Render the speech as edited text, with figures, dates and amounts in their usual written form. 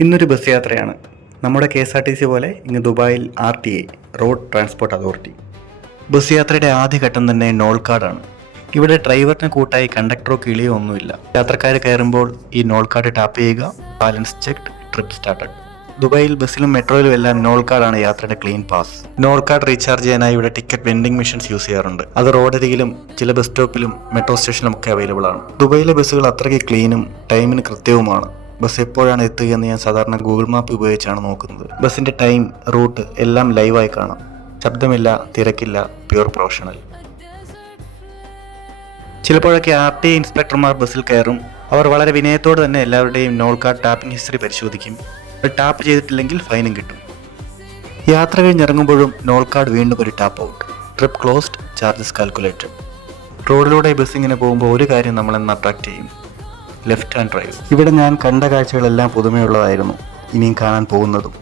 ഇന്നൊരു ബസ് യാത്രയാണ്. നമ്മുടെ KSRTC പോലെ ഇങ്ങ് ദുബായിൽ RTA road transport authority. Bus യാത്രയുടെ ആദ്യ ഘട്ടം തന്നെ നോൾ കാർഡാണ്. ഇവിടെ ഡ്രൈവറിന് കൂട്ടായി കണ്ടക്ടറോ കിളിയോ ഒന്നുമില്ല. യാത്രക്കാർ കയറുമ്പോൾ ഈ നോൾ കാർഡ് ടാപ്പ് ചെയ്യുക, ബാലൻസ് ചെക്ക്ഡ്, ട്രിപ്പ് സ്റ്റാർട്ടഡ്. ദുബായിൽ ബസ്സിലും മെട്രോയിലും എല്ലാം നോൾ കാർഡാണ് യാത്രയുടെ clean pass. Nol card recharge ചെയ്യാനായി ഇവിടെ ടിക്കറ്റ് വെൻഡിംഗ് മെഷീൻസ് യൂസ് ചെയ്യാറുണ്ട്. അത് റോഡരികിലും ചില ബസ് സ്റ്റോപ്പിലും മെട്രോ സ്റ്റേഷനിലും ഒക്കെ അവൈലബിൾ ആണ്. ദുബായിലെ ബസ്സുകൾ അത്രയ്ക്ക് ക്ലീനും ടൈമിന് കൃത്യവുമാണ്. ബസ് എപ്പോഴാണ് എത്തുകയെന്ന് ഞാൻ സാധാരണ ഗൂഗിൾ മാപ്പ് ഉപയോഗിച്ചാണ് നോക്കുന്നത്. ബസ്സിന്റെ ടൈം, റൂട്ട് എല്ലാം ലൈവായി കാണാം. ശബ്ദമില്ല, തിരക്കില്ല, പ്യൂർ പ്രൊഫഷണൽ. ചിലപ്പോഴൊക്കെ RTA ഇൻസ്പെക്ടർമാർ ബസ്സിൽ കയറും. അവർ വളരെ വിനയത്തോടെ തന്നെ എല്ലാവരുടെയും നോൾ കാർഡ് ടാപ്പിംഗ് ഹിസ്റ്ററി പരിശോധിക്കും. ടാപ്പ് ചെയ്തിട്ടില്ലെങ്കിൽ ഫൈനും കിട്ടും. യാത്ര കഴിഞ്ഞിറങ്ങുമ്പോഴും നോൾ കാർഡ് വീണ്ടും ഒരു tap out. Trip closed, charges calculated. റോഡിലൂടെ ബസ് ഇങ്ങനെ പോകുമ്പോൾ ഒരു കാര്യം നമ്മളെന്ന് അട്രാക്ട് ചെയ്യും: ലെഫ്റ്റ് ഹാൻഡ് ഡ്രൈവ്. ഇവിടെ ഞാൻ കണ്ട കാഴ്ചകളെല്ലാം പുതുമയുള്ളതായിരുന്നു, ഇനിയും കാണാൻ പോകുന്നതും.